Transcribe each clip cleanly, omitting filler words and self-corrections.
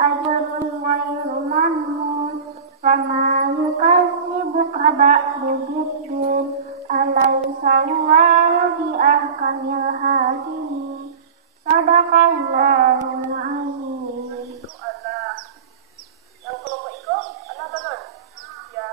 ajrun ghairu mamnun fama yukadzibuka ba'du biddin alaysa Allahu bi ahkamil hakimin. Sadaqallahul azim. Yang kelompok itu ada benar? Ya.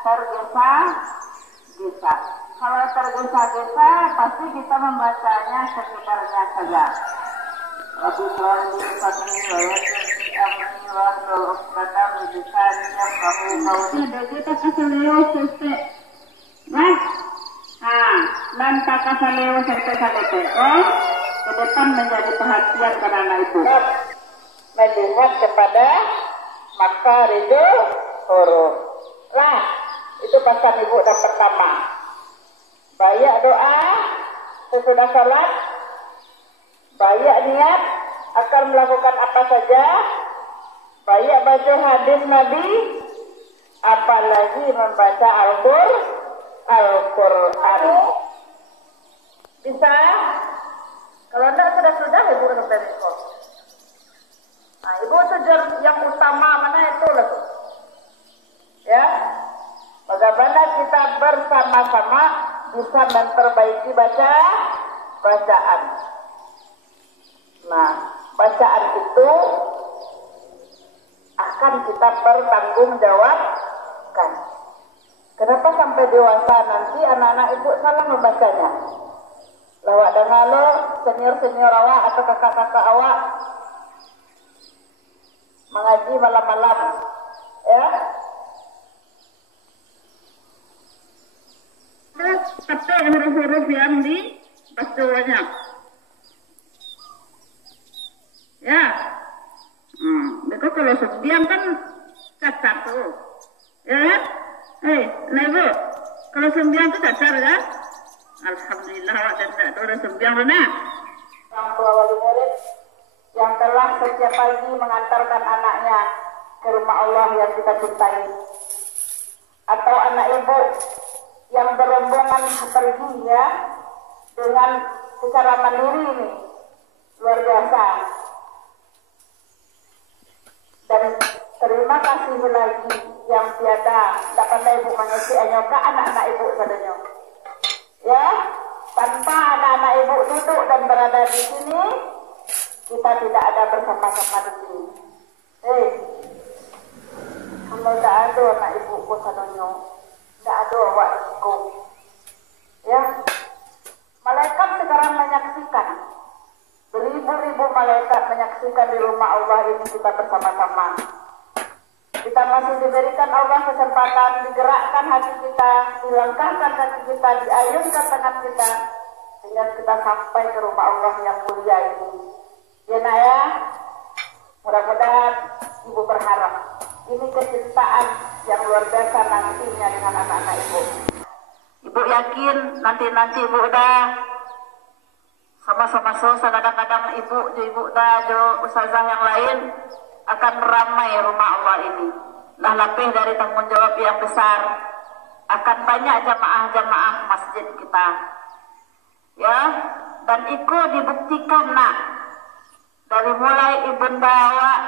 Tergesa-gesa. Kalau tergesa-gesa pasti kita membacanya sekitarnya saja. Aku selalu berpatri Ada kita keselio selesai. Mas, lantas keselio selesai. Oh, ke depan menjadi perhatian pada anak itu. Melihat kepada maka ridho huruf. Lah, itu pasal ibu dan pertama. Banyak doa sesudah salat, banyak niat akan melakukan apa saja, banyak baca hadis Nabi, apalagi membaca Al-Quran. Bisa? Kalau tidak sudah ibu akan berikut. Nah, ibu tujuan yang utama mana itu lah. Ya, bagaimana kita bersama-sama bisa memperbaiki bacaan. Nah, bacaan itu akan kita pertanggungjawabkan. Kenapa sampai dewasa nanti anak-anak ibu salah membacanya? Lawak dengar lo senior-senior awak atau kakak-kakak awak mengaji malam-malam, ya. Terus ketik huruf-huruf yang dibaca banyak, ya. Mereka kalau sembiang kan cacat tuh, ya. Nah ibu, kalau sembiang itu cacat ya. Alhamdulillah awak dan tak ada sembiang mana. Yang tua wali murid yang telah setiap pagi mengantarkan anaknya ke rumah Allah yang kita cintai, atau anak ibu yang berombongan pergi ya dengan secara mandiri ini luar biasa. Dan terima kasih lagi yang tiada dapat ibu mengisi anyoka anak-anak ibu sadanya. Ya, tanpa anak-anak ibu duduk dan berada di sini, kita tidak ada bersama-sama di sini. Kalau tidak ada anak ibu ku sadanya, tidak ada awak ibu. Ya, malaikat sekarang menyaksikan. Beribu-ribu malaikat menyaksikan di rumah Allah ini kita bersama-sama. Kita masih diberikan Allah kesempatan digerakkan hati kita, dilangkahkan kaki kita, diayunkan tangan kita, sehingga kita sampai ke rumah Allah yang mulia ini. Ya nak ya, mudah-mudahan ibu berharap ini kecintaan yang luar biasa nantinya dengan anak-anak ibu. Ibu yakin nanti ibu udah sama-sama kadang-kadang ibu dah ustazah yang lain akan ramai rumah Allah ini. Dah lebih dari tanggung jawab yang besar. Akan banyak jamaah-jamaah masjid kita. Ya, dan itu dibuktikan nak. Dari mulai ibunda awak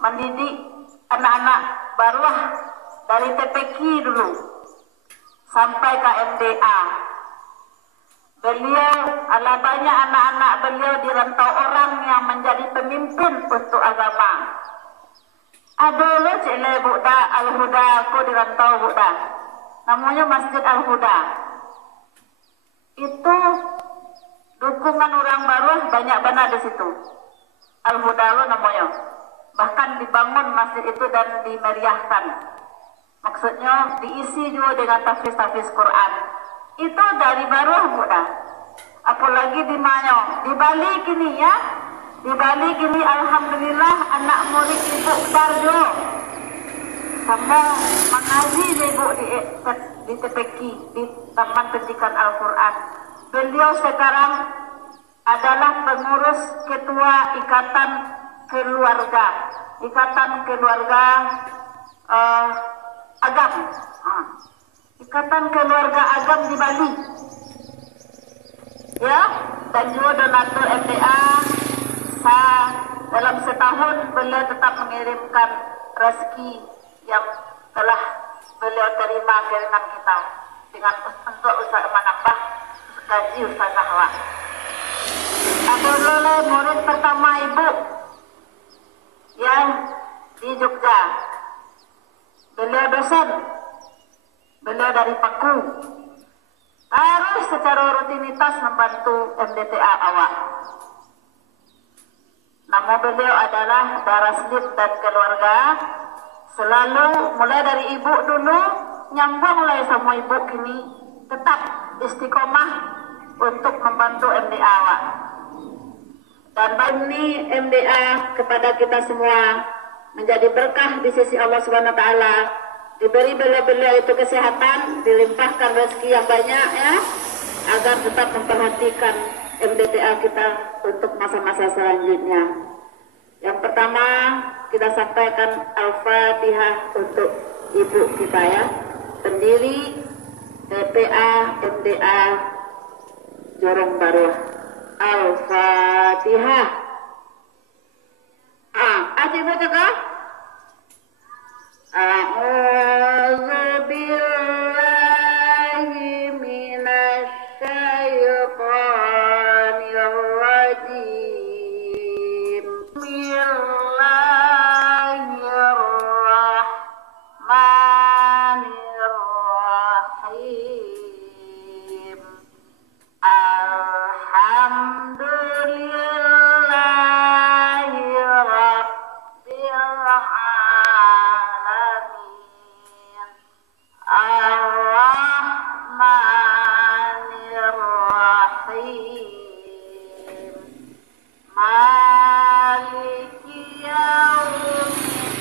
mendidik anak-anak baruah dari TPQ dulu sampai ke MDA. Beliau adalah banyak anak-anak beliau dirantau orang yang menjadi pemimpin untuk agama. Ada lo cile Buddha Al-Huda, aku dirantau Buddha. Namanya Masjid Al-Huda. Itu dukungan orang baru banyak benar di situ. Al-Huda lo namanya. Bahkan dibangun masjid itu dan dimeriahkan. Maksudnya diisi juga dengan tahfiz Quran. Itu dari baruah Buddha. Apalagi di Mayo, di Bali kini ya. Di Bali kini alhamdulillah anak murid ibu Darjo sama mengaji ibu di TPQ, di Taman Pendidikan Al-Quran. Beliau sekarang adalah pengurus ketua Ikatan Keluarga Agam. Ikatan Keluarga Agam di Bali. Ya, dan juga donatur MDA. Dalam setahun beliau tetap mengirimkan rezeki yang telah beliau terima kiriman kita dengan untuk usaha menambah gaji ustazah awak. Ada lele murid pertama ibu yang di Jogja. Beliau dosen. Beliau dari Paku. Harus secara rutinitas membantu MDTA awak. Nama beliau adalah Daraslim dan keluarga. Selalu mulai dari ibu dulu nyambung mulai sama ibu kini tetap istiqomah untuk membantu MDA awak. Dan ini MDA kepada kita semua menjadi berkah di sisi Allah Subhanahu wa taala. Diberi beliau itu kesehatan, dilimpahkan rezeki yang banyak ya, agar tetap memperhatikan MDTA kita untuk masa-masa selanjutnya. Yang pertama kita sampaikan Al-Fatihah untuk ibu kita ya, pendiri TPA MDA Jorong Baru. Al-Fatihah. Asyik baca kah? A'udzu billahi minas rajim. Bismillahirrahmanirrahim. Alhamdulillahi rabbil alamin. Ar-Rahmanir-Rahim. Maliki yaumiddin.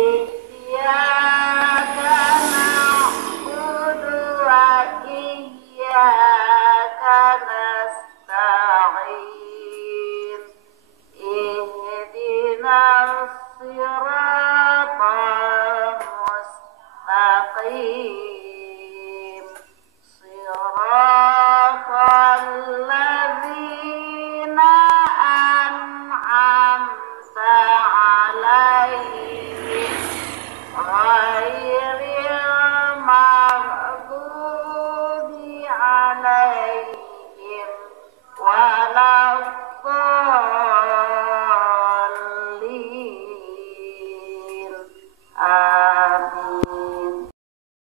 Iyyaka na'budu wa iyyaka nasta'in. Ihdinas siratal mustaqim.